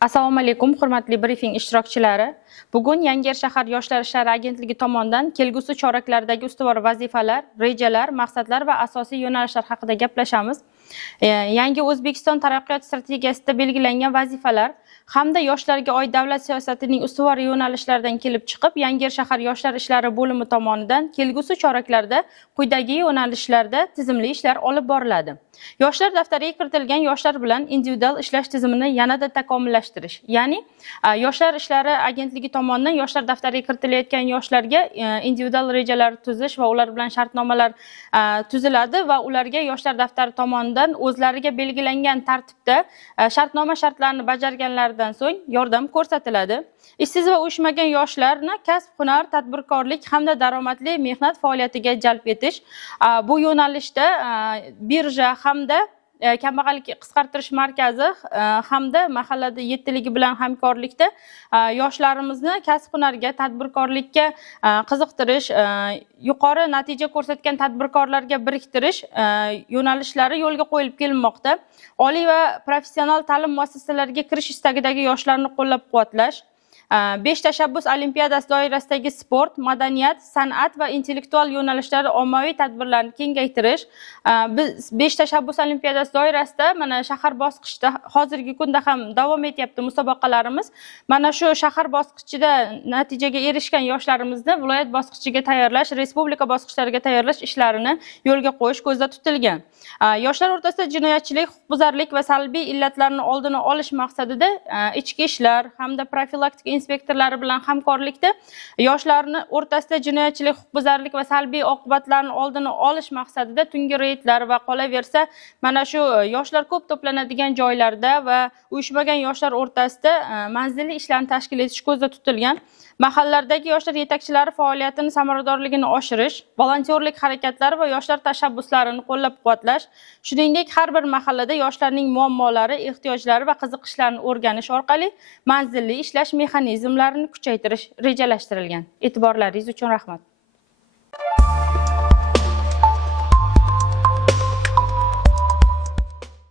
Assalomu alaykum, hurmatli brifing ishtirokchilari. Bugun Yangiyer shahar Yoshlar ishlari agentligi tomonidan kelgusi choraklardagi ustuvor vazifalar, rejalar, maqsadlar va asosiy yo'nalishlar haqida gaplashamiz. Yangi O'zbekiston taraqqiyot strategiyasida belgilangan vazifalar hamda yoshlarga oid davlat siyosatining ustuvor yo'nalishlaridan kelib chiqib, Yangiyer shahar Yoshlar ishlari bo'limi tomonidan kelgusi choraklarda quyidagi yo'nalishlarda tizimli ishlar olib boriladi. Yoshlar daftariga kiritilgan yoshlar bilan individual ishlash tizimini yanada takomillashtirish, ya'ni yoshlar ishlari agentligi tomonidan yoshlar daftariga kiritilayotgan yoshlarga individual rejalar tuzish va ular bilan shartnomalar tuziladi va ularga yoshlar daftari tomonidan o'zlariga belgilangan tartibda shartnoma shartlarini bajarganlaridan so'ng yordam ko'rsatiladi. Ishsiz va uyushmagan yoshlarni kasb, hunar, tadbirkorlik hamda daromadli mehnat faoliyatiga jalb etish, bu yo'nalishda birja hamda kambag'allik qisqartirish markazi hamda mahallada yettiligi bilan hamkorlikda yoshlarimizni kasb hunarga, tadbirkorlikka qiziqtirish, yuqori natija ko'rsatgan tadbirkorlarga biriktirish yo'nalishlari yo'lga qo'yilib kelinmoqda. Oliy va professional ta'lim muassasalariga kirish istagidagi yoshlarni qo'llab-quvvatlash, 5 tashabbus olimpiadasi doirasidagi sport, madaniyat, san'at va intellektual yo'nalishlari ommaviy tadbirlarni kengaytirish. Biz 5 tashabbus olimpiadasi doirasida mana shahar bosqichida hozirgi kunda ham davom etyapti musobaqalarimiz. Mana shu shahar bosqichida natijaga erishgan yoshlarimizni viloyat bosqichiga tayyorlash, respublika bosqichlariga tayyorlash ishlarini yo'lga qo'yish ko'zda tutilgan. Yoshlar o'rtasida jinoyatchilik, huquqbuzarlik va salbiy illatlarni oldini olish maqsadida ichki ishlar hamda profilaktika inspektorlari bilan hamkorlikda yoshlarni o'rtasida jinoyatchilik, huquqbuzarlik va salbiy oqibatlarni oldini olish maqsadida tungi reydlar va qolaversa mana shu yoshlar ko'p to'planadigan joylarda va uyushmagan yoshlar o'rtasida manzilli ishlarni tashkil etish ko'zda tutilgan. Mahallalardagi yoshlar yetakchilari faoliyatini samaradorligini oshirish, volontyorlik harakatlari va yoshlar tashabbuslarini qo'llab-quvvatlash, shuningdek har bir mahallada yoshlarning muammolari, ehtiyojlari va qiziqishlarini o'rganish orqali manzilli ishlash mexanizmlarini kuchaytirish rejalashtirilgan. E'tiborlaringiz uchun rahmat.